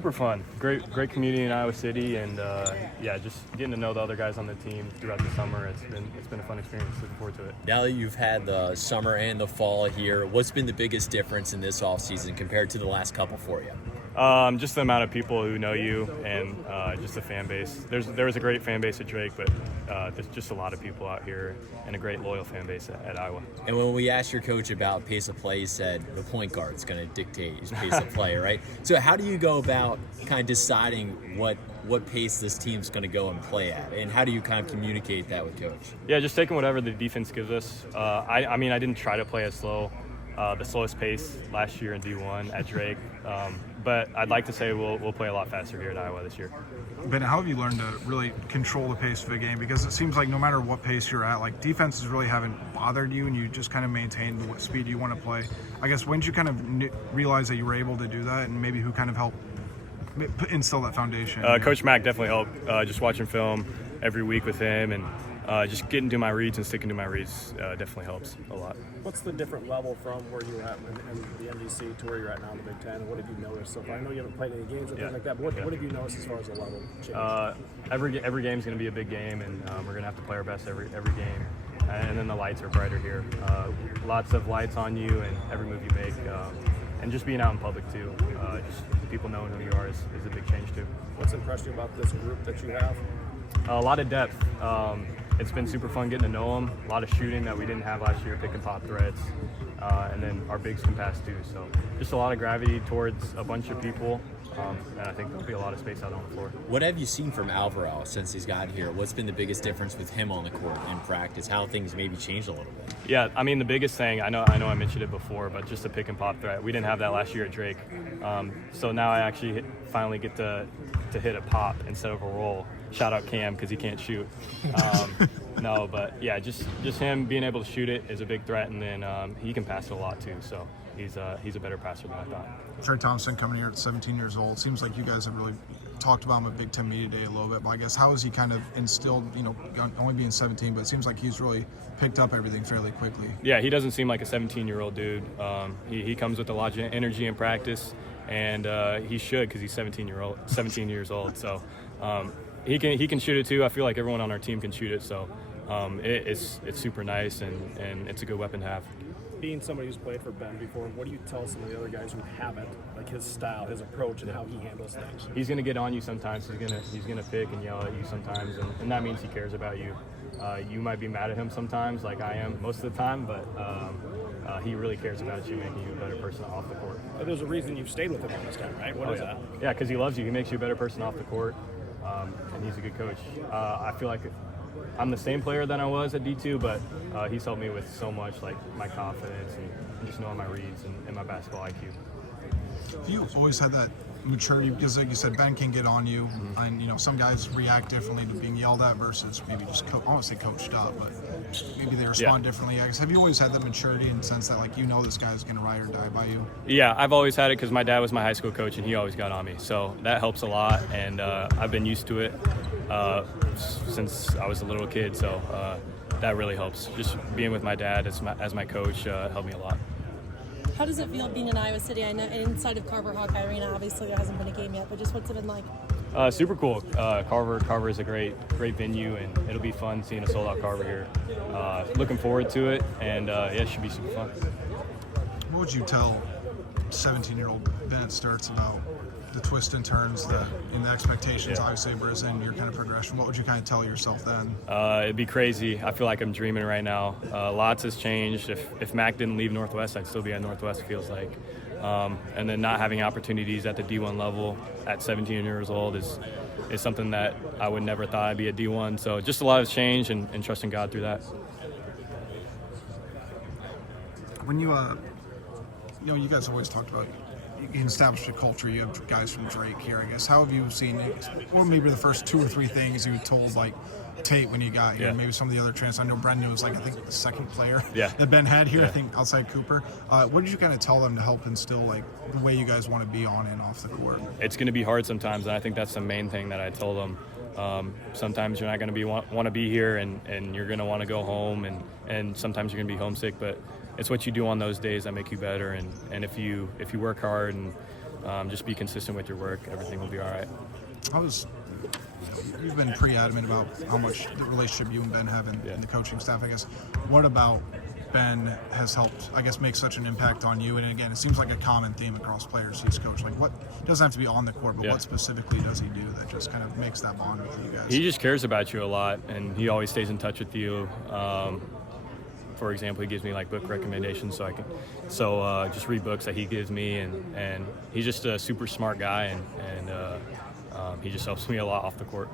Super fun. Great community in Iowa City, and just getting to know the other guys on the team throughout the summer. It's been a fun experience. Looking forward to it. Now that you've had the summer and the fall here, what's been the biggest difference in this offseason compared to the last couple for you? Just the amount of people who know you, and just the fan base. There was a great fan base at Drake, but there's just a lot of people out here and a great loyal fan base at Iowa. And when we asked your coach about pace of play, he said the point guard's going to dictate his pace of play, right? So how do you go about kind of deciding what pace this team's going to go and play at, and how do you kind of communicate that with coach? Yeah, just taking whatever the defense gives us. I didn't try to play as slow, the slowest pace last year in D1 at Drake. But I'd like to say we'll play a lot faster here at Iowa this year. Bennett, how have you learned to really control the pace of the game? Because it seems like no matter what pace you're at, like defenses really haven't bothered you, and you just kind of maintain the speed you want to play. I guess when did you kind of realize that you were able to do that, and maybe who kind of helped instill that foundation? Coach Mack definitely helped. Just watching film every week with him, and just getting to my reads and sticking to my reads definitely helps a lot. What's the different level from where you were at in the NBC to where you're at now in the Big Ten? What have you noticed so far? I know you haven't played any games or things like that, but what have you noticed as far as the level change? Every game's going to be a big game, and we're going to have to play our best every game. And then the lights are brighter here. Lots of lights on you, and every move you make. And just being out in public too. Just people knowing who you are is a big change too. What's impressed you about this group that you have? A lot of depth. It's been super fun getting to know them. A lot of shooting that we didn't have last year, pick and pop threats. And then our bigs can pass too. So just a lot of gravity towards a bunch of people. And I think there'll be a lot of space out on the floor. What have you seen from Alvaro since he's got here? What's been the biggest difference with him on the court in practice? How things maybe changed a little bit? Yeah, the biggest thing, I know I mentioned it before, but just a pick and pop threat. We didn't have that last year at Drake. So now I actually finally get to hit a pop instead of a roll. Shout out Cam because he can't shoot. No, but yeah, just him being able to shoot it is a big threat, and then he can pass it a lot too. So he's a better passer than I thought. Trey Thompson coming here at 17 years old. Seems like you guys have really talked about him at Big Ten Media Day a little bit. But I guess how has he kind of instilled, only being 17, but it seems like he's really picked up everything fairly quickly. Yeah, he doesn't seem like a 17-year-old dude. He comes with a lot of energy in practice, and he should because he's 17 years old. So he can shoot it too. I feel like everyone on our team can shoot it. So it's super nice, and it's a good weapon to have. Being somebody who's played for Ben before, what do you tell some of the other guys who haven't, like his style, his approach, and how he handles things? He's gonna get on you sometimes. He's gonna pick and yell at you sometimes, and that means he cares about you. You might be mad at him sometimes, like I am most of the time, but he really cares about you, making you a better person off the court. But there's a reason you've stayed with him all this time, right? What is that? Yeah, because he loves you. He makes you a better person off the court, and he's a good coach. I feel like I'm the same player than I was at D2, but he's helped me with so much, like my confidence and just knowing my reads and my basketball IQ. You always had that maturity, because like you said, Ben can get on you, and some guys react differently to being yelled at versus maybe just I won't say coached up, but maybe they respond differently. I guess, have you always had that maturity in the sense that this guy's gonna ride or die by you? Yeah, I've always had it because my dad was my high school coach and he always got on me, so that helps a lot, and I've been used to it since I was a little kid, so that really helps. Just being with my dad as my coach helped me a lot. How does it feel being in Iowa City? I know inside of Carver Hawkeye Arena, obviously there hasn't been a game yet, but just what's it been like? Super cool. Carver is a great venue, and it'll be fun seeing a sold-out Carver here. Looking forward to it, and it should be super fun. What would you tell 17-year-old Bennett Stirtz about the twists and turns in the expectations, obviously, whereas in your kind of progression? What would you kind of tell yourself then? It'd be crazy. I feel like I'm dreaming right now. Lots has changed. If Mac didn't leave Northwest, I'd still be at Northwest, it feels like. And then not having opportunities at the D1 level at 17 years old is something that I would never thought I'd be at D1. So just a lot of change and trusting God through that. When you guys always talked about you can establish a culture. You have guys from Drake here, I guess. How have you seen it, or maybe the first 2 or 3 things you told like Tate when you got here, and maybe some of the other transfers? I know Brendan was I think the second player that Ben had here, I think outside Cooper. What did you kind of tell them to help instill like the way you guys want to be on and off the court? It's going to be hard sometimes, and I think that's the main thing that I told them. Sometimes you're not going to want to be here, and you're going to want to go home, and sometimes you're going to be homesick, but it's what you do on those days that make you better, and if you work hard and just be consistent with your work. Everything will be all right. You've been pretty adamant about how much the relationship you and Ben have in the coaching staff, I guess. What about Ben has helped, I guess, make such an impact on you? And again, it seems like a common theme across players he's coached. Like, what doesn't have to be on the court, but what specifically does he do that just kind of makes that bond with you guys? He just cares about you a lot, and he always stays in touch with you. For example, he gives me like book recommendations, so just read books that he gives me, and he's just a super smart guy, and he just helps me a lot off the court.